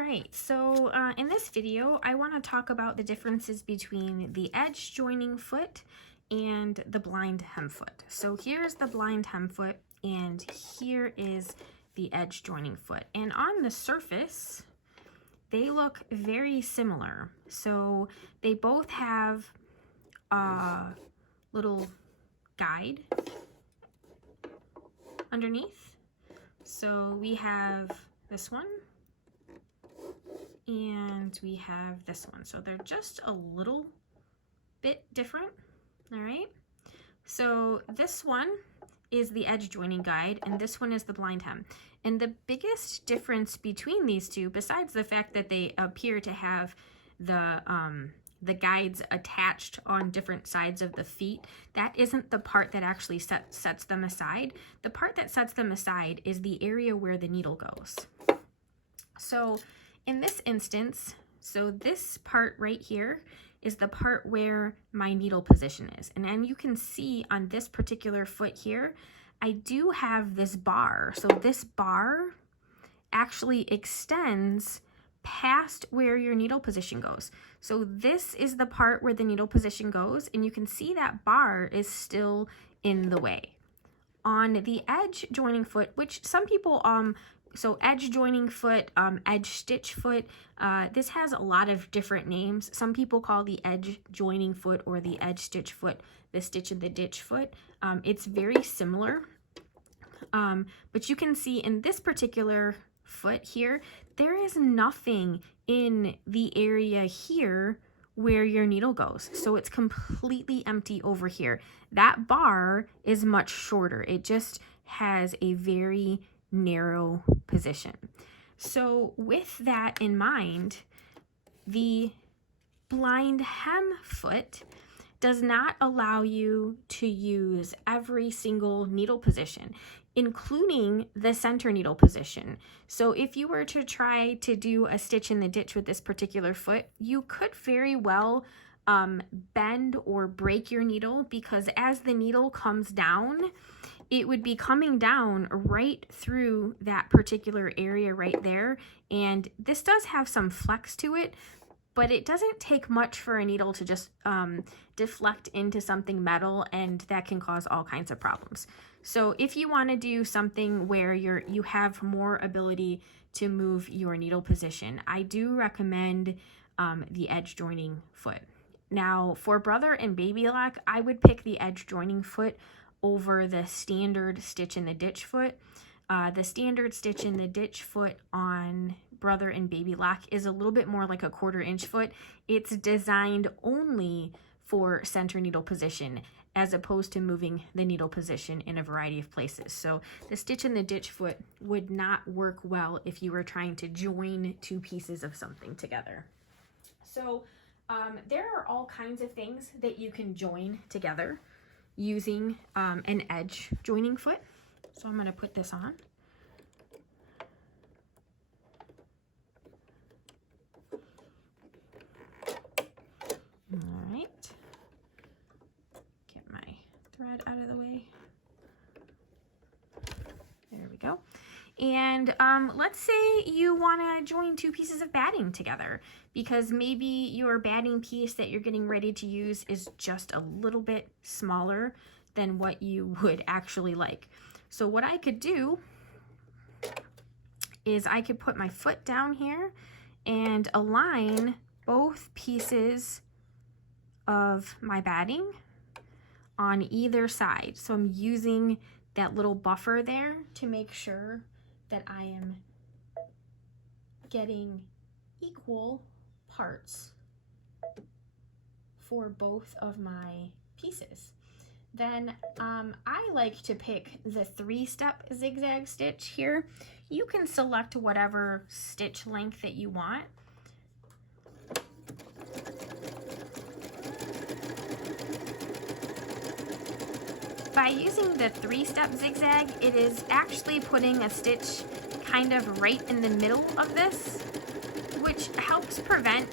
right, so in this video, I want to talk about the differences between the edge joining foot and the blind hem foot. So here's the blind hem foot, and here is the edge joining foot. And on the surface, they look very similar. So they both have a little guide underneath. So we have this one, and we have this one. So they're just a little bit different, all right? So this one is the edge joining guide, and this one is the blind hem. And the biggest difference between these two, besides the fact that they appear to have the guides attached on different sides of the feet, that isn't the part that actually sets them aside. The part that sets them aside is the area where the needle goes. So in this instance, so this part right here is the part where my needle position is. And then you can see on this particular foot here, I do have this bar. So this bar actually extends past where your needle position goes. So this is the part where the needle position goes, and you can see that bar is still in the way. On the edge joining foot, which some people, so edge joining foot, edge stitch foot, this has a lot of different names. Some people call the edge joining foot or the edge stitch foot the stitch in the ditch foot. It's very similar, but you can see in this particular foot here, there is nothing in the area here where your needle goes. So it's completely empty over here. That bar is much shorter. It just has a very narrow position. So with that in mind, the blind hem foot does not allow you to use every single needle position, including the center needle position. So if you were to try to do a stitch in the ditch with this particular foot, you could very well bend or break your needle, because as the needle comes down, it would be coming down right through that particular area right there. And this does have some flex to it, but it doesn't take much for a needle to just deflect into something metal, and that can cause all kinds of problems. So if you want to do something where you have more ability to move your needle position, I do recommend the edge joining foot. Now for brother and baby lock, I would pick the edge joining foot over the standard stitch in the ditch foot. The standard stitch in the ditch foot on brother and baby lock is a little bit more like a 1/4 inch foot. It's designed only for center needle position, as opposed to moving the needle position in a variety of places. So the stitch in the ditch foot would not work well if you were trying to join two pieces of something together. So there are all kinds of things that you can join together using an edge joining foot. So I'm going to put this on. All right. Get my thread out of the way. There we go. And let's say you want to join two pieces of batting together, because maybe your batting piece that you're getting ready to use is just a little bit smaller than what you would actually like. So what I could do is I could put my foot down here and align both pieces of my batting on either side. So I'm using that little buffer there to make sure that I am getting equal parts for both of my pieces. Then I like to pick the 3-step zigzag stitch here. You can select whatever stitch length that you want. By using the 3-step zigzag, it is actually putting a stitch kind of right in the middle of this, which helps prevent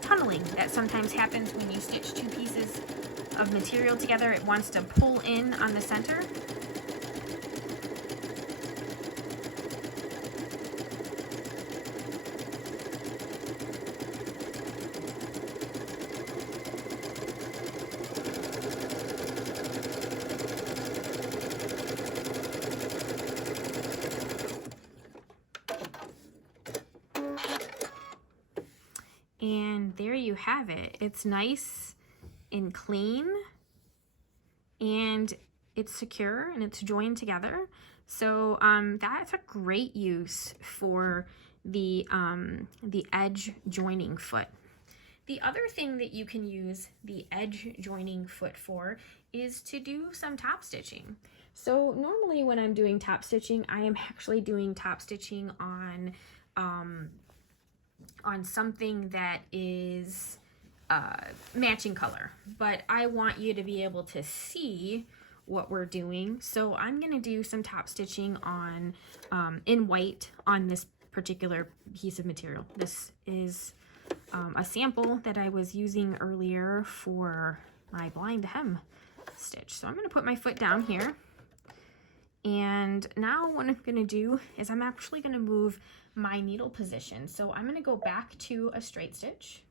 tunneling that sometimes happens when you stitch two pieces of material together. It wants to pull in on the center. And there you have it. It's nice and clean, and it's secure, and it's joined together. So that's a great use for the edge joining foot. The other thing that you can use the edge joining foot for is to do some top stitching. So normally when I'm doing top stitching, I am actually doing top stitching on something that is matching color, but I want you to be able to see what we're doing. So I'm going to do some top stitching on in white on this particular piece of material. This is a sample that I was using earlier for my blind hem stitch. So I'm going to put my foot down here, and now what I'm going to do is I'm actually going to move my needle position. So I'm going to go back to a straight stitch,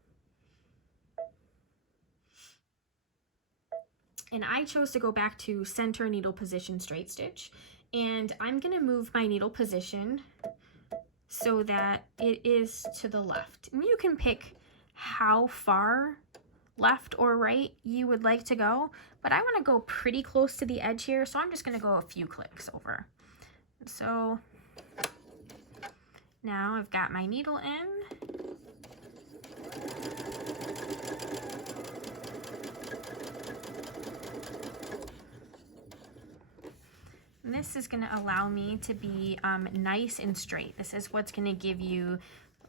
and I chose to go back to center needle position straight stitch, and I'm going to move my needle position so that it is to the left. And you can pick how far left or right you would like to go, but I want to go pretty close to the edge here, so I'm just going to go a few clicks over. So now I've got my needle in. And this is going to allow me to be nice and straight. This is what's going to give you,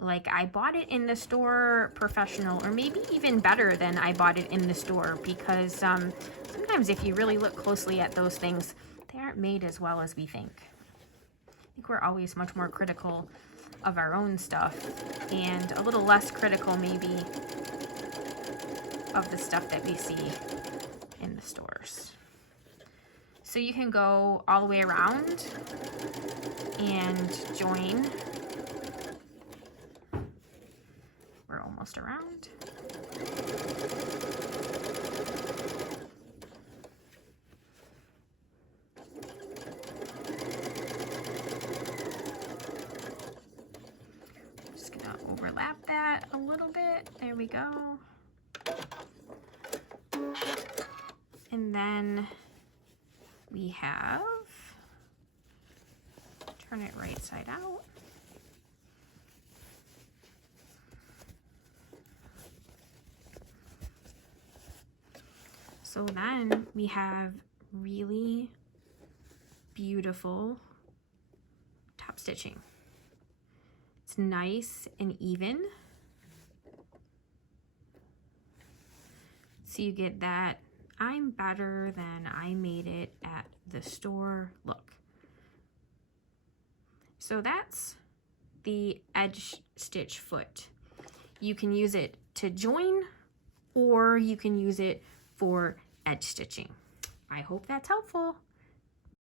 like, I bought it in the store professional, or maybe even better than I bought it in the store, because sometimes if you really look closely at those things, they aren't made as well as we think. I think we're always much more critical of our own stuff and a little less critical maybe of the stuff that we see in the stores. So you can go all the way around and join. We're almost around. Just gonna overlap that a little bit. There we go. And then we have, turn it right side out. So then we have really beautiful top stitching. It's nice and even. So you get that I'm better than I made it at the store look. So that's the edge stitch foot. You can use it to join, or you can use it for edge stitching. I hope that's helpful.